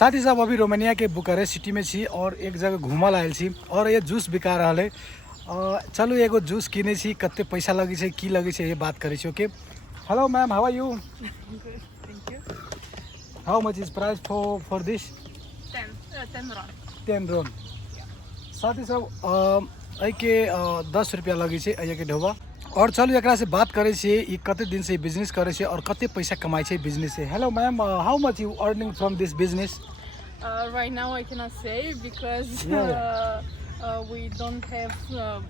साथ ही साथ अभी रोमानिया के बुकारेस्ट सिटी में छी और एक जगह घूमल आयल छी और ये जूस बिका रहा है। चलू एगो जूस किने छी, कते पैसा लगे छै की लगे छै ये बात करे छी। Okay, hello ma'am, how are you? Good, thank you. How much is price for this? 10 RON. 10 RON। साथ ही साथ अई के 10 रुपया लगे छै अई के ढोबा। और चलू एकरा से बात करे छी ई कते दिन से बिजनेस करे छै और कते पैसा कमाई छै बिजनेस से। Hello ma'am, how much you earning from this business? Right now I cannot say because Yeah. we don't have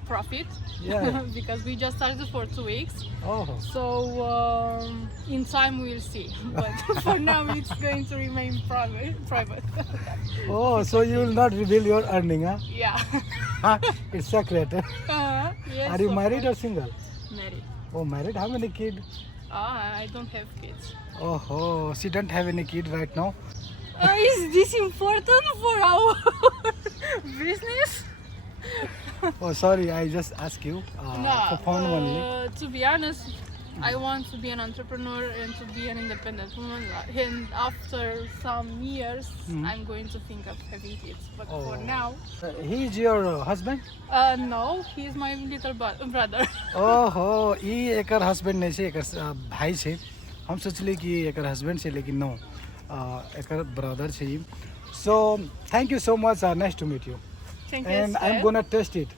profit Yeah. because we just started for 2 weeks. Oh. So in time we'll see. But for now it's going to remain private. Oh, so you will not reveal your earning, huh? Yeah. Huh? It's secret. Yes. Are you of married or course. single? Married. Oh, married. How many kids? I don't have kids. Oh, she don't have any kid right now. Is this important for our business? Oh, sorry, I just ask you for fun only. To be honest, I want to be an entrepreneur and to be an independent woman. And after some years, I'm going to think of having kids. But for now, He is your husband? no, he is my little brother. ओहो, ई एकर husband नहीं छे, एकर भाई छे। हम सोचली कि एकर husband छे लेकिन नो, एकर ब्रदर छे। So thank you so much, nice to meet you. Thank you. And as I'm well. gonna test it.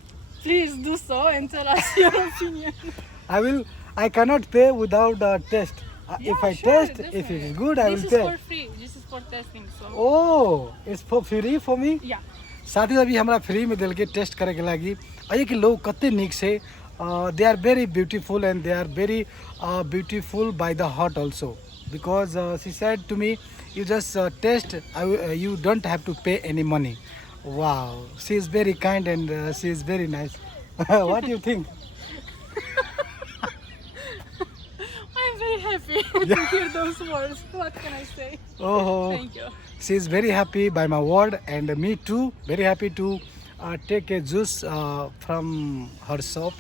Please do so and tell us your opinion. I cannot pay without test. If I Yeah, sure, test, if it definitely. is good, I will This pay. is for free. This is for testing. So Oh, it's for free for me? yeah. साथी अभी हमरा free में दिल के test करे के लागी। अये कि लोग कते निक से, they are very beautiful and they are very beautiful by the heart also, because she said to me, you just test, you don't have to pay any money. Wow, she is very kind and she is very nice. What do you think? I'm very happy to hear those words. What can I say? Oh, Thank you. she is very happy by my word and me too, very happy to take a juice from her shop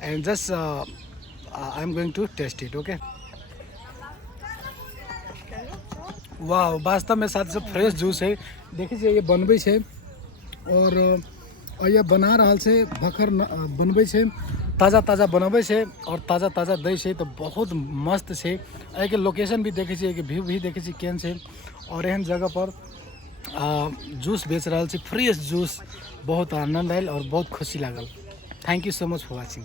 and just I'm going to test it. Okay. वाह, वास्तव में साथ से fresh juice है। देखिए ये बनबै छै और ये बना रहल छै, भखर बनबै छै, ताज़ा ताज़ा बनबै छै और ताज़ा ताज़ा दै छै, तो बहुत मस्त छै। एहि के लोकेशन भी देखै छियै, कि व्यू भी देखै छियै केहन छै और एहन जगह पर जूस बेच रहल छै, फ्रेश जूस। बहुत आनंद आयल और बहुत खुशी लागल। Thank you so much for watching.